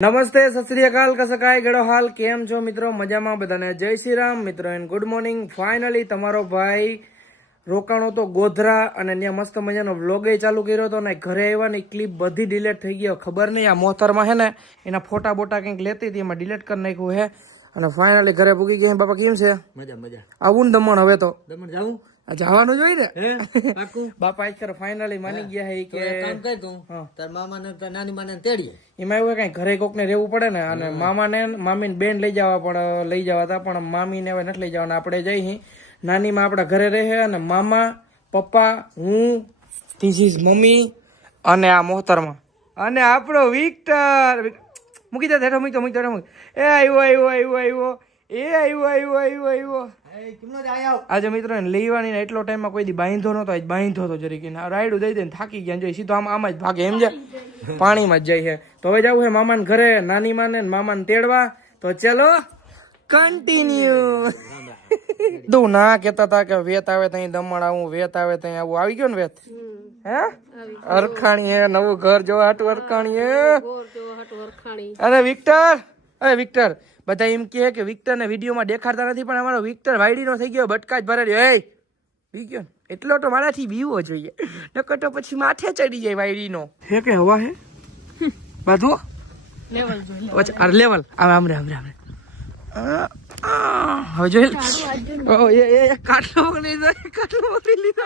નમસ્તે, સત શ્રી અકાલ, કસકાય ગળો હાલ, કેમ છો મિત્રો? મજામાં બધાને જય શ્રી રામ મિત્રો એન્ડ ગુડ મોર્નિંગ. ફાઇનલી તમારો ભાઈ રોકાણો તો ગોધરા અને ત્યાં મસ્ત મજાનો વ્લોગ ચાલુ કર્યો હતો ને ઘરે આવ્યા ક્લિપ બધી ડિલીટ થઈ ગયો. ખબર નહીં આ મોતરમાં છે ને એના ફોટા બોટા કંઈક લેતી હતી, એમાં ડિલીટ કરી નાખ્યું હે. અને ફાઇનલી ઘરે પૂગી ગયા. બાપા કેમ છે? મજા મજા. આવું ને દમણ? હવે તો દમણ જાવું, જવાનું જોઈએ ને. પાકું. બાપા આખરે ફાઇનલી માની ગયા હે કે કામ કર તું તાર મામા ને તાર નાની માને તેડીએ. એમાં એવું કઈ ઘરે કોક ને રહેવું પડે ને. અને મામા ને મામી બેન લઈ જવા પણ લઈ જવા હતા, પણ મામી ને હવે નથી લઈ જવાના. આપણે જઈ નાની માં આપડા ઘરે રહે અને મામા પપ્પા હું ધીસ ઇઝ મમ્મી અને આ મોહતરમાં અને આપણો વિક્ટર. મૂકી દે હેઠો, મૂકી મૂકી હેઠો. એ આવ્યો આવ્યો આવ્યો આવ્યો એ આવ્યો આવ્યો આવ્યો આવ્યો. આજે મિત્રો લેવાની ને એટલો ટાઈમમાં કોઈ દી બાંધો નતો, આજ બાંધો હતો જરીક. રાયડું દઈ દે થાકી ગયા જોઈએ સીધો આમાં જ ભાગે એમ જાય, પાણીમાં જ જાય છે. તો હવે જવું છે મામાને ઘરે, નાની માને મામાને તેડવા. તો ચલો કન્ટિન્યુ. તું ના કેતા હતા કે વેત આવે ત્યાં દમણ આવું, વેત આવે ત્યાં આવું. આવી ગયો ને વેત? હે અરખાણી હે, નવું ઘર જોવા હાટું અરખાણી હે. અરે વિક્ટર, અરે વિક્ટર, બધા એમ કે વિક્ટર ને વિડીયોમાં દેખાડતા નથી, પણ અમારો વિક્ટર વાયડીનો થઈ ગયો, બટકા જ ભરેલો. એ વિક્ટર એટલો તો મારાથી બીવો જોઈએ, નકર તો પછી માથે ચડી જાય વાયડીનો. હે કે હવા હે બધું લેવલ જોઈ. અરે લેવલ આમ આમ રે આમ રે આમ રે. હવે જોઈ ઓ એ કાટલો પકડી લીધો, કાટલો પકડી લીધો.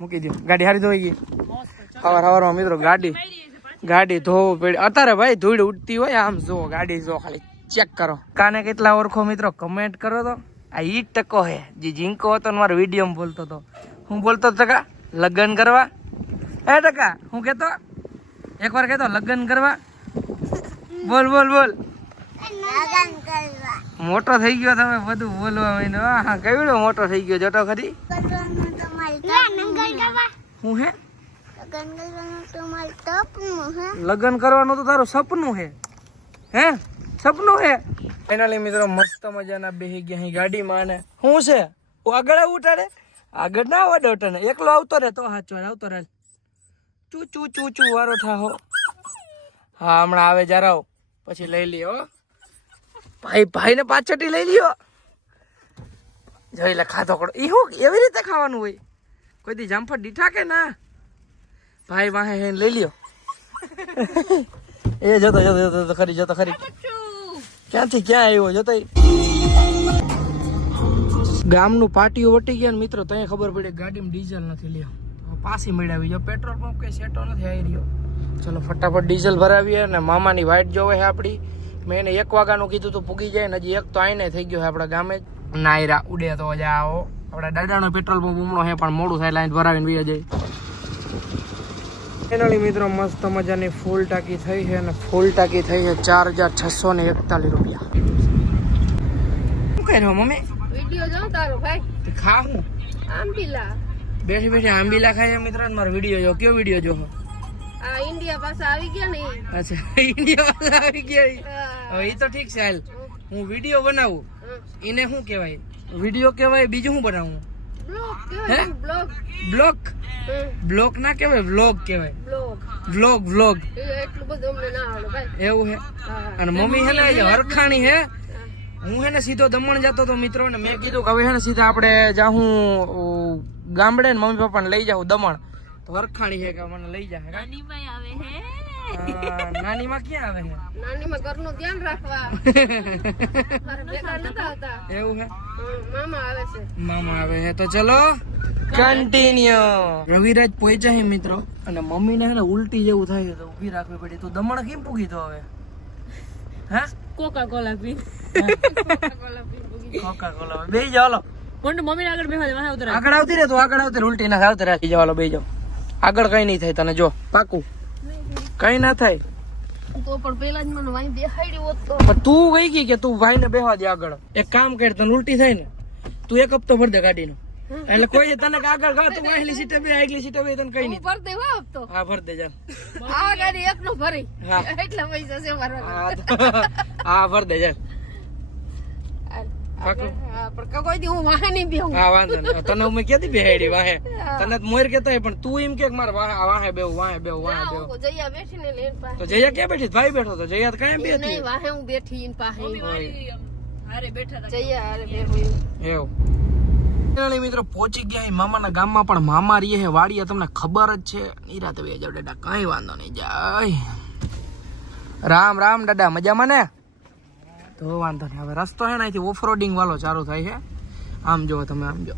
મૂકી દો ગાડી, હારી ધોઈ ગઈ. હવારમાં મિત્રો ગાડી ધોવું પડે અત્યારે ભાઈ. ધૂળ ઉડતી હોય આમ જો ગાડી જો ખાલી ચેક કરો. કાને કેટલા ઓળખો મિત્રો કમેન્ટ કરો તો. આ ઈ ટકો હે જે જીંકો હતો ને મારો વિડીયો બોલતો હતો. હું બોલતો ટકા લગ્ન કરવા. એ ટકા હું કેતો એકવાર કેતો લગ્ન કરવા. બોલ બોલ બોલ. મોટો થઈ ગયો તમે બધું બોલવા માંડ્યો. હા કેવડો મોટો થઈ ગયો જોતો ખરી. હું હે લગ્ન કરવાનું તો તારું સપનું હે? હે સપનું હે? ફાઇનલી મિત્રો મસ્ત મજાના બેહી ગયા ગાડીમાં. અને શું છે આગળ ઉઠાડે, આગળ ના આવડે ને એકલો આવતો રે તો હાચો આવતો રે. ચૂ ચૂ ચૂ ચૂ વારો થાહો. હા હમણાં આવે જરા પછી લઈ લ્યો ભાઈ. ભાઈ ને પાછળથી લઈ લ્યો. જોઈ લે ખાધો કડો. એ શું એવી રીતે ખાવાનું હોય? કોઈ દી જામફળ દીઠા કે ના? ભાઈ વાહે હે લઈ લ્યો. એ જતો જતો જતો ખરી, જતો ખરી. ક્યાંથી ક્યાં આવ્યો જતો. ગામનું પાટીઓ વટી ગયા ને મિત્રો, ત્યાં ખબર પડી ગાડીમાં ડીઝલ નથી. લ્યો પાછી મેળવી જો, પેટ્રોલ પંપ કઈ સેટો નથી આવી રહ્યો. ચલો ફટાફટ ડીઝલ ભરાવીએ. અને મામાની વાઇટ જોવે છે આપડી. મેં એને 1 વાગ્યાનું કીધું તો પૂગી જાય ને, હજી 1 તો આઈને થઈ ગયો છે આપણા ગામે જ. નાયરા ઉડે તો જાઓ. આપડા દાદાનો પેટ્રોલ પંપ ઉમણો છે પણ મોડું થાય લાઈન ભરાવીને વહી જાય. ફાઇનલી મિત્રો મસ્ત મજાની ફૂલ ટાંકી થઈ છે અને ફૂલ ટાંકી થઈ છે 4641 રૂપિયા. શું કર્યો મમ્મી? વિડિયો જો તારો ભાઈ. ખા હું આંબીલા બેઠી બેઠી આંબીલા ખાય મિત્રો. મારો વિડીયો જો. કયો વિડીયો જો? આ ઇન્ડિયા પાસે આવી ગયા ને. અચ્છા ઇન્ડિયા પાસે આવી ગયા. હવે એ તો ઠીક છે. હાલ હું વિડીયો બનાવું એને શું કહેવાય? વિડીયો કહેવાય. બીજું શું બનાવું? બ્લોગ કહેવાય. બ્લોગ બ્લોગ બ્લોગ ના કહેવાય, વ્લોગ કહેવાય. વ્લોગ વ્લોગ એટલું બધું અમને ના આવડે ભાઈ. એવું હે. અને મમ્મી હે ને હરખાણી હે. હું હે ને સીધો દમણ જતો હતો મિત્રો ને મેં કીધું કે હવે હે ને સીધા આપણે જાહું ગામડે ને મમ્મી પપ્પાને લઈ જાઉં દમણ. તો હરખાણી હે કે મને લઈ જાય. નાની માં આવે હે. નાની માં ક્યાં આવે છે? નાની માં ઘરનું ધ્યાન રાખવા. ભેગા નતા આવતા. એવું હે. મામા આવે છે. મામા આવે હે. તો ચલો કન્ટિન્યુ. રવિરાજ પહોંચ્યા હે મિત્રો અને મમ્મી ને હે ને ઉલટી જેવું થાય છે તો ઊભી રાખવી પડી. તું દમણ કેમ પૂગી તો હવે? હા કોકા કોલા પી. કોકા કોલા બેહી જાવ. હાલો કોણ મમ્મી આગળ બેહવા દે. વાહ ઉતર. આગળ આવતી રે તું, આગળ આવતી રે. ઉલટી ના આવતી રાખી જાવ. હાલો બેહી જાવ. આગળ કઈ નહીં થાય તને જો પાકું કઈ ના થાય. તો પણ પેલા જ મને વાઈ બેહાડી હોત તો. પણ તું ગઈ ગઈ કે તું ભાઈ ને બેહવા દે આગળ. એક કામ કર, તને ઉલટી થાય ને તું 1 હપ્તો ભર દે ગાડીનો. એટલે કોઈ તને આગળ ગા તું આગલી સીટે બે આગલી સીટે બે તને કઈ નહીં. ભર દે હો તો. હા ભર દે જા. આ ગાડી એકનો ભરી. હા એટલા પૈસા છે મારા. હા ભર દે જા. પાકું હા, પણ કોઈ દી હું વાહે નહીં બેહું. હા વાંધો નહીં તને હું ક્યાંથી બેહાડી વાહે તને તો મોર કેતા હોય પણ તું એમ કે મારે વાહે બેવું વાહે બેવું વાહે બેવું હું જયા બેઠીને લેન પાસે. તો જયા ક્યાં બેઠી ભાઈ બેઠો તો જયા તો કાંઈ બે નહીં, વાહે હું બેઠી ઈન પાસે. જયા હારે બેહું. એવું મિત્રો પહોંચી ગયા મામાના ગામમાં પણ મામા રીએ હે વાડીએ તમને ખબર જ છે નિરાતે બે જાવ દાદા કઈ વાંધો નહીં જાય રામ રામ દાદા મજામાં ને તો વાંધો નહીં હવે રસ્તો છે ને અહીંથી ઓફરોડિંગ વાળો ચાલુ થાય છે આમ જો તમે આમ જો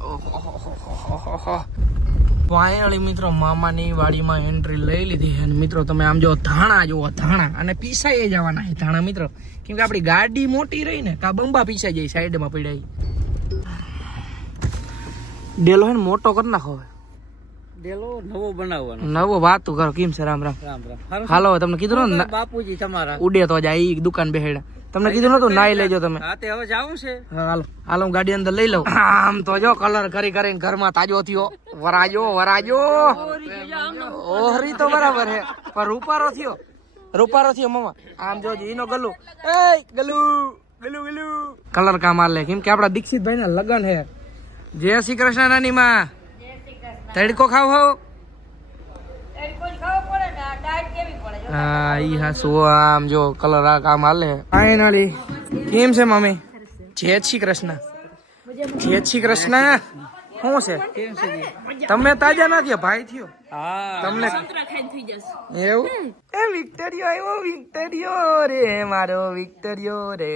ફાઇનલી મિત્રો મામાની વાડીમાં એન્ટ્રી લઈ લીધી અને મિત્રો તમે આમ જો ધાણા જુઓ ધાણા અને પીસાઈ જવાના છે ધાણા મિત્રો કેમ કે આપણી ગાડી મોટી રહી ને કા બંબા પીસાઈ જાય સાઈડમાં પડાય ડેલો હે ને મોટો કરી નાખો હવે ડેલો નવો બનાવવાનો. નવો વાતું કરો કેમ છે રામ રામ રામ રામ. હાલો તમને કીધું ને બાપુજી તમારા. ઉડે તો જાય દુકાન બેહેડા તમને કીધું નતું નાઈ લેજો તમે હા તે હવે જાવું છે. હા, હાલો હાલો હું ગાડી અંદર લઈ લઉં આમ તો જો કલર કરી કરીને ઘરમાં તાજો થયો વરાજો વરાજો ઓહરી તો બરાબર હે પણ રૂપારો થયો મામા આમ જોજો ઈનો ગલ્લુ એ ગલ્લુ ગલ્લુ ગલ્લુ કલર કામ આલે કેમ કે આપડા દીક્ષિતભાઈ ના લગન હે જય શ્રી કૃષ્ણ નાની માં તડકો ખાવ હો હા ઈ હા શું આમ જો કલર આ કામ હાલે ફાઇનલી કેમ છે મમ્મી જય શ્રી કૃષ્ણ જય શ્રી કૃષ્ણ શું છે કેમ છે જી? તમે તાજા ના થયો ભાઈ થયો હા તમને એવું એ વિક્ટોરિયો આવ્યો વિક્ટોરિયો રે મારો વિક્ટોરિયો રે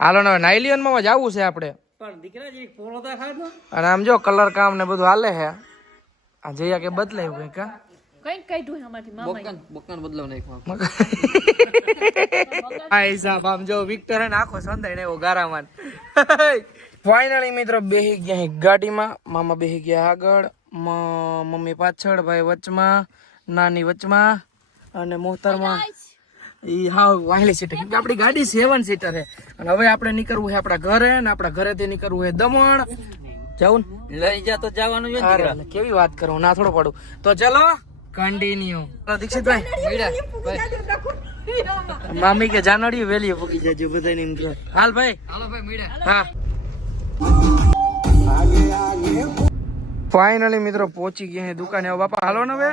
હાલો ને નાઈ લિયોન માં જવું છે આપણે પણ દીકરા જી પોળો તો ખાધો. અને આમ જો કલર કામ ને બધું હાલે છે આ જયા કે બદલાયું કઈ કા કઈ કાઢ્યું એમાંથી મામા. બોકન બદલાવ નાખ્યો. આ હિસાબ આમ જો વિક્ટર હે ને આખો સંધાઈ એવો ગારામાં ફાઇનલી મિત્રો બેહી ગયા અહીં ગાડીમાં મામા બેહી ગયા આગળ મમ્મી પાછળ ભાઈ વચમાં નાની વચમાં અને મોહતરમાં ઈ હાવ વાહેલી સીટર કેમ કે આપણી ગાડી 7 સીટર છે અને હવે આપણે નીકળવું છે આપણા ઘરે ને આપણા ઘરેથી નીકળવું છે દમણ જાવું ને લઈ જા તો જવાનું છે ને દીકરા. અરે, કેવી વાત કરું ના થોડો પડું તો ચલો કન્ટિન્યુ દીક્ષિતભાઈ મામી કે જાનડી વેલી પૂકી જજો બધાને એમ કહો હાલ ભાઈ હાલો ભાઈ મળ્યા. હા ફાઇનલી મિત્રો પહોંચી ગયા છે દુકાને હવે બાપા હાલો ને હવે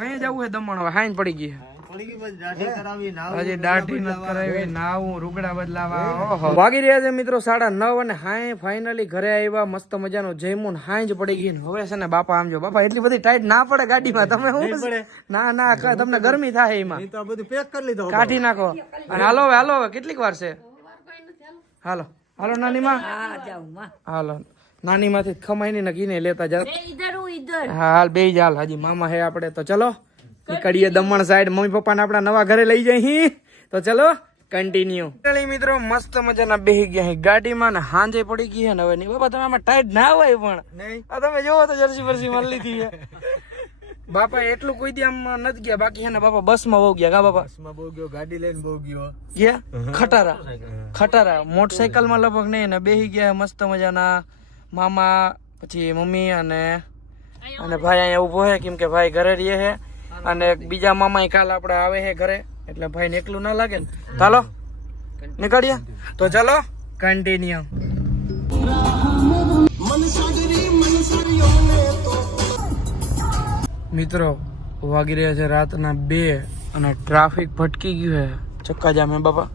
કઈ જવું છે દમણ હવે હાઈન પડી ગઈ હજી દાઢી નથી કરાવી નાવું રૂગડા બદલાવા ઓહો વાગી રહ્યા છે મિત્રો 9:30 અને હાઈ ફાઇનલી ઘરે આવ્યા મસ્ત મજાનો જયમુન હાઈ જ પડી ગઈ ને હવે છે ને બાપા આમ જો બાપા એટલી બધી ટાઈટ ના પડે ગાડીમાં તમે શું ના ના તમને ગરમી થાય એમાં તો બધું પેક કરી લીધો. કાઢી નાખો અને હાલો હવે કેટલીક વાર છે હાલો હાલો નાની માં હાલો નાની માંથી ખમાઈ ને ઘીને લેતા જાવ હા હાલ બે હાલ હજી મામા હે આપડે તો ચલો નીકળીએ દમણ સાઈડ મમ્મી પપ્પા ને આપડા નવા ઘરે લઈ જઈ તો ચલો કન્ટિન્યુ મિત્રો મસ્ત મજાના બેહી ગયા છે ગાડીમાં ને હાંજે પડી ગઈ છે ને હવે નહીં બાપા તમે આમાં ટાઈટ ના હોય પણ આ તમે જોવો તો જર્સી બરસી મળી લીધી છે બાપા એટલું કોઈ દી આમ નથી ગયા બાકી છે ને બાપા બસ માં બહુ ગયા કા બાપા બસમાં બહુ ગયો, ગાડી લઈને બહુ ગયો. ગયા ખટારા મોટરસાયકલ માં લગભગ નહીં ને બેહી ગયા મસ્ત મજાના મામા પછી મમ્મી અને ભાઈ અહીંયા ઉભો છે કેમ કે ભાઈ ઘરે રહીએ છે અને બીજા મામા કાલ આપડે આવે છે ઘરે એટલે ભાઈ ને એકલું ના લાગે ને ચાલો નીકળીએ તો ચલો કન્ટિન્યુ મિત્રો વાગી રહ્યા છે રાતના 2 અને ટ્રાફિક ભટકી ગયું છે ચક્કા જામે બાપા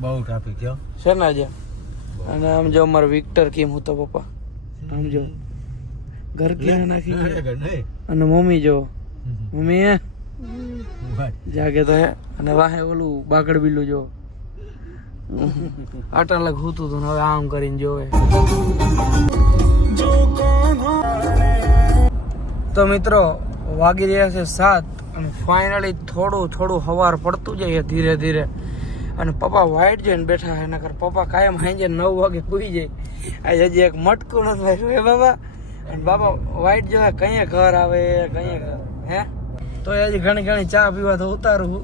બહુ ટ્રાફિક છે. છે ને આજે અને આમ જો અમારો વિક્ટર કેમ હતો પપ્પા આમ જો ઘર કિને નાખી અને મમ્મી જો મમ્મી જાગે તો હે અને વાહે ઓલું બાકડ બિલ્લું જો આટા લગ હોતું હતું હવે આમ કરીને જોવે તો મિત્રો વાગી રહ્યા છે 7 અને ફાઇનલી થોડું હવાર પડતું જાય ધીરે ધીરે અને પપ્પા વાઈટ જોઈને બેઠા છે નકર પપ્પા કાયમ સાંજે 9 વાગે પૂરી જાય આજે હજી એક મટકું નથી વાર્યું હે બાબા અને બાબા વાઈટ જોવે કઈ ઘર આવે કઈ હે તો હજી ઘણી ચા પીવા તો ઉતારું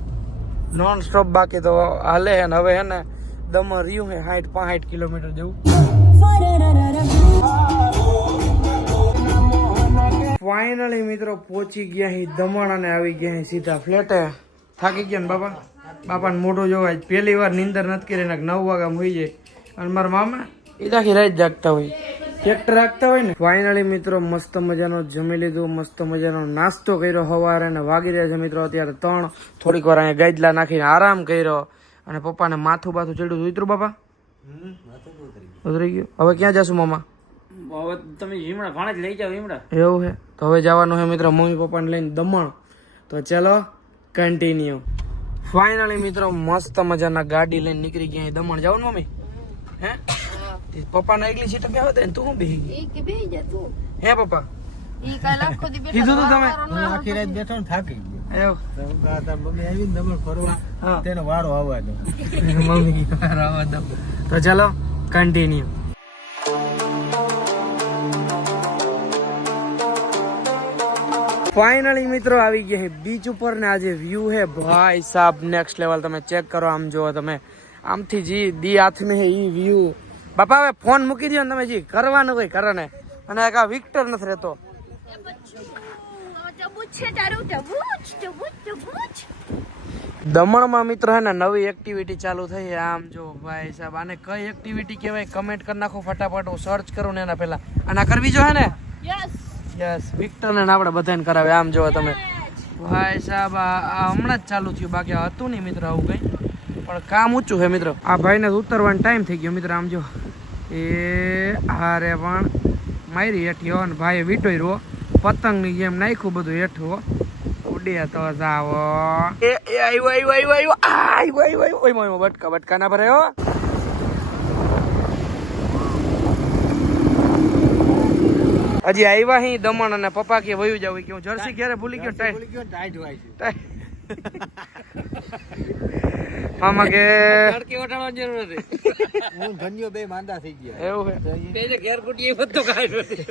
નોન સ્ટોપ બાકી તો હાલે અને હવે હે ને દમણ રહ્યું હે 60-65 કિલોમીટર જેવું ફાઇનલી મિત્રો પહોંચી ગયા અહીં દમણ અને આવી ગયા અહીં સીધા ફ્લેટે થાકી ગયા ને બાપાને મોઢું જોવાય પહેલી વાર નીંદર નથી કરી 9 વાગ્યા હોઈ જાય અને મારા મામા એ તો આખી રાત જાગતા હોય, ટ્રેક્ટર રાખતા હોય ને. ફાઇનલી મિત્રો મસ્ત મજાનો જમી લીધું, મસ્ત મજાનો નાસ્તો કર્યો સવારે, અને વાગી રહ્યા છે મિત્રો અત્યારે 3. થોડીક વાર અહીંયા ગાજલા નાખીને આરામ કર્યો, અને પપ્પાને માથું બાથું ચડ્યું. ઉતરું બાપા? ઉતરી ગયું. હવે ક્યાં જશું મામા? હવે તમે હીમડા ભાણે જ લઈ જાવ હીમડા. એવું છે તો હવે જવાનું છે મિત્રો મમ્મી પપ્પાને લઈને દમણ. તો ચલો કન્ટિન્યુ. ફાઇનલી મિત્રો મસ્ત મજાના ગાડી લઈને નીકળી ગયા દમણ. જવાનું મમ્મી? હે પપ્પા ના એકલી સીટ ક્યાં હતા તું શું બેહી ગઈ? ઈ કે બેહી જા તું. હે પપ્પા ઈ કાલ આખો દી બેઠા કીધું તું તમે? હું આખી રાત બેઠો ને થાકી ગયો. એવું તાર મમ્મી આવી ને દમણ ફરવા, હા. તેનો વારો આવવા દો. મમ્મી રાવા દો. તો ચલો કન્ટિન્યુ. ફાઇનલી મિત્રો આવી ગયા છે બીચ ઉપર ને આજે વ્યૂ હે ભાઈ સાહેબ નેક્સ્ટ લેવલ. તમે ચેક કરો, આમ જુઓ તમે, આમથી જી દી હાથમાં હે ઈ વ્યૂ. બાપા હવે ફોન મૂકી દો ને તમે જી કરવાનું કોઈ કરે ને. અને એક આ વિક્ટર નથી રહેતો. દમણમાં મિત્રો હે ને નવી એક્ટિવિટી ચાલુ થઈ છે. આમ જો ભાઈ સાહેબ, આને કઈ એક્ટિવિટી કહેવાય કમેન્ટ કરી નાખો ફટાફટ. હું સર્ચ કરું ને એના પહેલા. અને આ કરવી જો હે ને? યસ. વિક્ટર ને આપણે બધાને કરાવે. આમ જો તમે ભાઈ સાહેબ, આ હમણાં જ ચાલુ થયું, બાકી હતું નહીં મિત્રો આવું કઈ, પણ કામ ઊંચું છે મિત્રો. આ ભાઈને ઉતરવાનો ટાઈમ થઈ ગયો મિત્રો. આમ જો એ હારે પણ મારી હેઠી હો, ને ભાઈએ વીટોઈ રહ્યો પતંગની જેમ નાખ્યું બધું હેઠું. ઉડે તો જાવો. એ આવ્યો આવ્યો આવ્યો આવ્યો આવ્યો આવ્યો આવ્યો. બટકા બટકા ના ભરે હો. હજી આવ્યા હી દમણ, અને પપ્પા કે વયું જાવ કે હું જર્સી ક્યારે ભૂલી ગયો. ટાઈટ હોય છે. મામા કે તડકે વટાણવાની જરૂર નથી. હું ધન્યો બે માંદા થઈ ગયા. એવું છે. તે ઘેર કુટી એ બધું કાઈ નથી.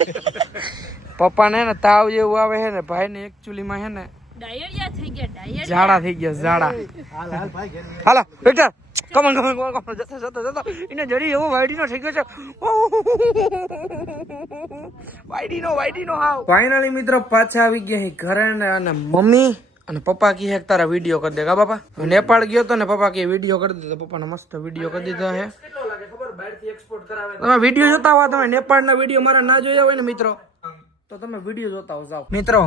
પપ્પા ને તાવ જેવું આવે છે ને, ભાઈ ને એકચ્યુઅલી માં છે ને ડાયરિયા થઈ ગયા, ડાયરિયા. ઝાડા થઈ ગયા, ઝાડા. હાલ હાલ ભાઈ ઘેર. હાલો વિક્ટર, કમન કમન કમન, જતો જતો જતો. એને જરી એવો વાઈડીનો થઈ ગયો છે. વાઈડીનો હાવ. ફાઇનલી મિત્રો પાછા આવી ગયા ઘરે, અને મમ્મી અને પપ્પા કી તારા વિડીયો કરી દે. કા બાપા નેપાળ ગયો તો ને, પપ્પા કે વિડીયો કરી દીધો. પપ્પાને મસ્ત વિડીયો કરી દીધો છે. તમે વિડીયો જોતા હોય, તમે નેપાળના વિડીયો મારા ના જોયા હોય ને મિત્રો, તો તમે વિડીયો જોતા હો. જાઓ મિત્રો,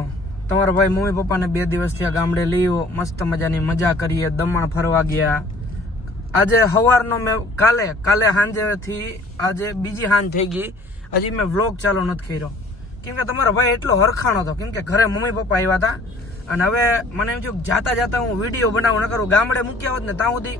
તમારા ભાઈ મમ્મી પપ્પાને 2 દિવસ થયા ગામડે લઈ મસ્ત મજાની મજા કરીએ, દમણ ફરવા ગયા. આજે સવારનો મેં કાલે સાંજેથી આજે બીજી સાંજ થઈ ગઈ, હજી મેં વ્લોગ ચાલુ નથી કર્યો, કેમ કે તમારો ભાઈ એટલો હરખાણો હતો, કેમ કે ઘરે મમ્મી પપ્પા આવ્યા હતા. અને હવે મને એમ થયું જાતા જાતા હું વિડીયો બનાવું, ન કરું ગામડે મૂક્યા હોત ને ત્યાં સુધી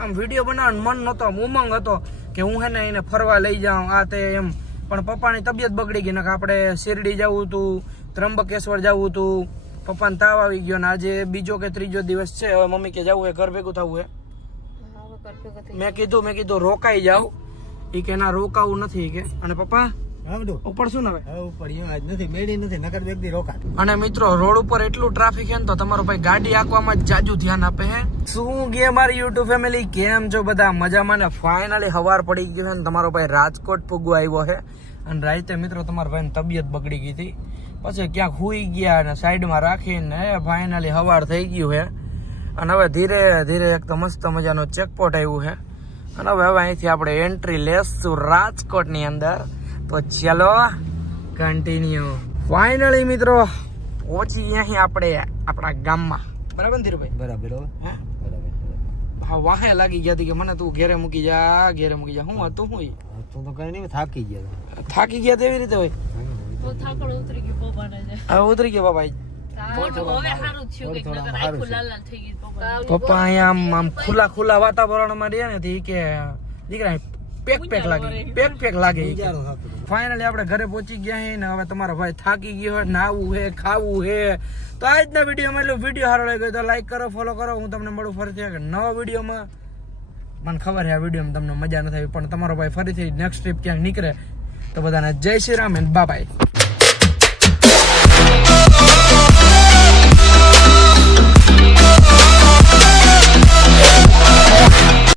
આમ વિડીયો બનાવવાનું મન નહોતો, ઉમંગ હતો કે હું હે ને એને ફરવા લઈ જાઉં આ તે એમ. પણ પપ્પાની તબિયત બગડી ગઈ ને, આપણે શિરડી જવું હતું, ત્રંબકેશ્વર જવું હતું, પપ્પાને તાવ આવી ગયો ને આજે બીજો કે ત્રીજો દિવસ છે. હવે મમ્મી કે જવું હે, ઘર ભેગું થવું હે. મેં કીધું રોકાઈ જાવ. એ કે ના રોકાવું નથી કે. અને પપ્પા ઉપર શું ને હવે ઉપર આજ નથી, મેડી નથી, નકર બે દી રોકા. અને મિત્રો રોડ ઉપર એટલું ટ્રાફિક છે ને, તો તમારો ભાઈ ગાડી આંકવામાં જાજુ ધ્યાન આપે હે. શું કે મારી યુટ્યુબ ફેમિલી કેમ છો બધા મજામાં ને? ફાઇનલી સવાર પડી ગઈ છે ને, તમારો ભાઈ રાજકોટ પૂગવા આવ્યો છે. અને રાતે મિત્રો તમારા ભાઈની તબિયત બગડી ગઈ હતી, પછી ક્યાંક હુઈ ગયા અને સાઈડમાં રાખીને ફાઇનલી સવાર થઈ ગયું છે. અને હવે ધીરે ધીરે એક તો મસ્ત મજાનો ચેકપોટ આવ્યું છે. અને હવે અહીંથી આપણે એન્ટ્રી લેશું રાજકોટની અંદર. તો ચલો કન્ટિન્યુ. ફાઇનલી મિત્રો પહોંચી અહીં આપણે આપણા ગામમાં. બરાબર ને ધીરુભાઈ? બરાબર. હા, વાહે લાગી ગયા હતી કે મને તું ઘેરે મૂકી જા, ઘેરે મૂકી જા. શું હતું હું તું તો કઈ નહીં, થાકી ગયા. થાકી ગયા તેવી રીતે હોય. તો થાકડો ઉતરી ગયો પપ્પાને. હવે ઉતરી ગયા બાબા. હવે સારું થયું કે નકર આખું લાલ લાલ થઈ ગઈ પપ્પા. પપ્પા અહીંયા આમ ખુલ્લા વાતાવરણમાં રહ્યા ને, કે દીકરા પેક લાગે. ફાઇનલી આપણે ઘરે પહોંચી ગયા હે ને. હવે તમારો ભાઈ થાકી ગયો હોય, નાવું હે, ખાવું હે. તો આજના વિડીયોમાં એટલો વિડીયો સારો લાગ્યો તો લાઈક કરો, ફોલો કરો. હું તમને મળું ફરીથી નવા વિડીયોમાં. મને ખબર છે આ વિડીયોમાં તમને મજા નથી આવી, પણ તમારો ભાઈ ફરીથી નેક્સ્ટ ટ્રીપ ક્યાંક નીકળે તો બધાને જય Shri Ram and bye bye.